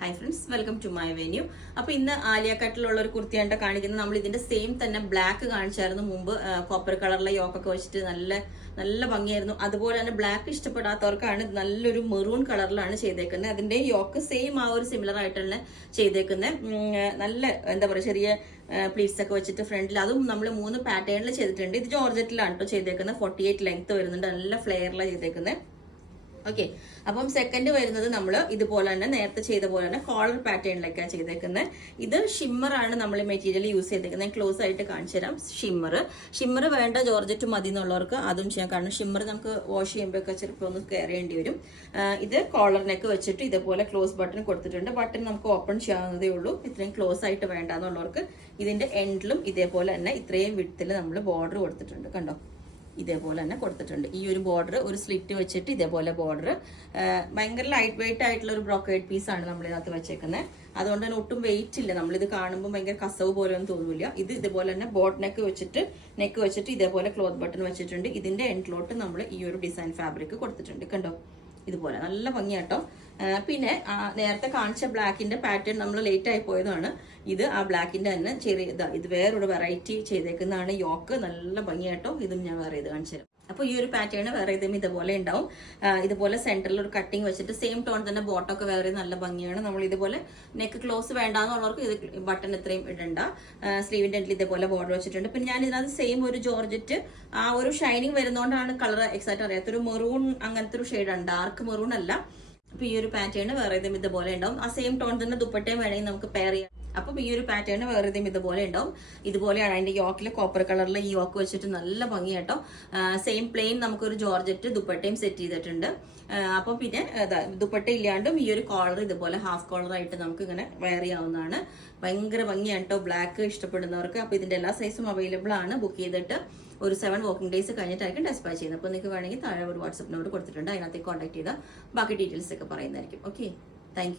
Hi friends, welcome to my venue. അപ്പോൾ ഇന്ന് ആലിയ കട്ടിലുള്ള ഒരു കുർത്തിയായിട്ട് കാണിക്കുന്നത്. നമ്മൾ ഇതിന്റെ സെയിം തന്നെ ബ്ലാക്ക് കാണിച്ചായിരുന്നു മുമ്പ്, കോപ്പർ കളറിലെ യോക്കൊക്കെ വെച്ചിട്ട് നല്ല ഭംഗിയായിരുന്നു. അതുപോലെ തന്നെ ബ്ലാക്ക് ഇഷ്ടപ്പെടാത്തവർക്കാണ് നല്ലൊരു മെറൂൺ കളറിലാണ് ചെയ്തേക്കുന്നത്. അതിന്റെ യോക്ക് സെയിം ആ ഒരു സിമിലർ ആയിട്ടാണ് ചെയ്തേക്കുന്നത്. നല്ല എന്താ പറയുക, ചെറിയ പ്ലീറ്റ്സ് ഒക്കെ വെച്ചിട്ട് ഫ്രണ്ടിൽ, അതും നമ്മൾ 3 പാറ്റേണിൽ ചെയ്തിട്ടുണ്ട്. ഇത് ജോർജറ്റിലാണ് കേട്ടോ ചെയ്തേക്കുന്നത്. 48 ലെങ്ത് വരുന്നുണ്ട്. നല്ല ഫ്ലെയറിലാണ് ചെയ്തേക്കുന്നത്. ഓക്കെ, അപ്പം സെക്കൻഡ് വരുന്നത് നമ്മൾ ഇതുപോലെ തന്നെ നേരത്തെ ചെയ്ത പോലെ തന്നെ കോളർ പാറ്റേണിലേക്കാണ് ചെയ്തേക്കുന്നത്. ഇത് ഷിമ്മർ ആണ് നമ്മൾ മെറ്റീരിയൽ യൂസ് ചെയ്തേക്കുന്നത്. ഞാൻ ക്ലോസ് ആയിട്ട് കാണിച്ചു തരാം. ഷിമ്മർ വേണ്ട ജോർജറ്റ് മതി എന്നുള്ളവർക്ക് അതും ചെയ്യാം. കാരണം ഷിമ്മർ നമുക്ക് വാഷ് ചെയ്യുമ്പോഴൊക്കെ ചിലപ്പോൾ ഒന്ന് കെയർ ചെയ്യേണ്ടി വരും. ഇത് കോളർ നെക്ക് വെച്ചിട്ട് ഇതുപോലെ ക്ലോസ് ബട്ടൺ കൊടുത്തിട്ടുണ്ട്. ബട്ടൺ നമുക്ക് ഓപ്പൺ ചെയ്യാവുന്നതേ ഉള്ളൂ. ഇത്രയും ക്ലോസ് ആയിട്ട് വേണ്ട എന്നുള്ളവർക്ക് ഇതിന്റെ എൻഡിലും ഇതേപോലെ തന്നെ ഇത്രയും വിഡ്ത്തിൽ നമ്മൾ ബോർഡർ കൊടുത്തിട്ടുണ്ട്. കണ്ടോ, ഇതേപോലെ തന്നെ കൊടുത്തിട്ടുണ്ട്. ഈ ഒരു ബോർഡർ, ഒരു സ്ലിറ്റ് വെച്ചിട്ട് ഇതേപോലെ ബോർഡർ. ഭയങ്കര ലൈറ്റ് വെയിറ്റ് ആയിട്ടുള്ള ഒരു ബ്രോക്കേഡ് പീസാണ് നമ്മൾ ഇതിനകത്ത് വെച്ചേക്കുന്നത്. അതുകൊണ്ട് തന്നെ ഒട്ടും വെയിറ്റ് ഇല്ല. നമ്മളിത് കാണുമ്പോൾ ഭയങ്കര കസവ് പോലെ ഒന്നും തോന്നില്ല. ഇത് ഇതുപോലെ തന്നെ ബോട്ട് നെക്ക് വെച്ചിട്ട് ഇതേപോലെ ക്ലോത്ത് ബട്ടൺ വെച്ചിട്ടുണ്ട്. ഇതിന്റെ എൻഡിലോട്ട് നമ്മൾ ഈ ഒരു ഡിസൈൻ ഫാബ്രിക് കൊടുത്തിട്ടുണ്ട്. കണ്ടോ, ഇതുപോലെ നല്ല ഭംഗിയാട്ടോ. പിന്നെ നേരത്തെ കാണിച്ച ബ്ലാക്കിന്റെ പാറ്റേൺ നമ്മൾ ലേറ്റ് ആയി പോയതാണ്. ഇത് ആ ബ്ലാക്കിന്റെ തന്നെ ചെറിയ ഇത് വേറൊരു വെറൈറ്റി ചെയ്തേക്കുന്നതാണ്. യോക്ക് നല്ല ഭംഗിയാട്ടോ. ഇതും ഞാൻ വേറെ ഇത് കാണിച്ചു തരാം. അപ്പോൾ ഈ ഒരു പാറ്റേൺ വേറെ ഇതും ഇതുപോലെ ഉണ്ടാവും. ഇതുപോലെ സെന്ററിൽ ഒരു കട്ടിങ് വെച്ചിട്ട് സെയിം ടോൺ തന്നെ ബോട്ടൊക്കെ വേറെ നല്ല ഭംഗിയാണ്. നമ്മൾ ഇതുപോലെ നെക്ക് ക്ലോസ് വേണ്ടാന്നുള്ളവർക്ക് ഇത് ബട്ടൺ ഇത്രയും ഇടണ്ട. സ്ലീവിന്റെ എൻഡിൽ ഇതേപോലെ ബോർഡർ വെച്ചിട്ടുണ്ട്. പിന്നെ ഞാൻ ഇതിനകത്ത് സെയിം ഒരു ജോർജറ്റ് ആ ഒരു ഷൈനിങ് വരുന്നതുകൊണ്ടാണ് കളർ എക്സാക്ട് അറിയാത്തൊരു മെറൂൺ അങ്ങനത്തെ ഒരു ഷെയ്ഡാണ്. ഡാർക്ക് മെറൂൺ അല്ല. അപ്പൊ ഈ ഒരു പാറ്റേൺ വേറെ ഇതും ഇതുപോലെ ഉണ്ടാവും. ആ സെയിം ടോൺ തന്നെ ദുപ്പട്ടയും വേണമെങ്കിൽ നമുക്ക് പെയർ ചെയ്യാം. അപ്പം ഈ ഒരു പാറ്റേൺ വേറെ ഇതും ഇതുപോലെ ഉണ്ടാവും. ഇതുപോലെയാണ് അതിന്റെ യോക്കിലെ കോപ്പർ കളറിലെ ഈ യോക്ക് വെച്ചിട്ട് നല്ല ഭംഗിയാട്ടോ. സെയിം പ്ലെയിൻ നമുക്കൊരു ജോർജറ്റ് ദുപ്പട്ടയും സെറ്റ് ചെയ്തിട്ടുണ്ട്. അപ്പം പിന്നെ ദുപ്പട്ട ഇല്ലാണ്ടും ഈ ഒരു കോളർ ഇതുപോലെ ഹാഫ് കോളർ ആയിട്ട് നമുക്ക് ഇങ്ങനെ വെയർ ചെയ്യാവുന്നതാണ്. ഭയങ്കര ഭംഗിയാണ് കേട്ടോ ബ്ലാക്ക് ഇഷ്ടപ്പെടുന്നവർക്ക്. അപ്പൊ ഇതിന്റെ എല്ലാ സൈസും അവൈലബിൾ ആണ്. ബുക്ക് ചെയ്തിട്ട് ഒരു 7 വർക്കിംഗ് ഡേയ്സ് കഴിഞ്ഞിട്ടായിരിക്കും ഡെസ്പാച്ച് ചെയ്യുന്നത്. അപ്പോൾ നിങ്ങൾക്ക് വേണമെങ്കിൽ താഴെ ഒരു വാട്സ്ആപ്പ് നമ്പർ കൊടുത്തിട്ടുണ്ട്. അതിനകത്തേക്ക് കോൺടാക്ട് ചെയ്താൽ ബാക്കി ഡീറ്റെയിൽസ് ഒക്കെ പറയുന്നതായിരിക്കും. Okay, thank you.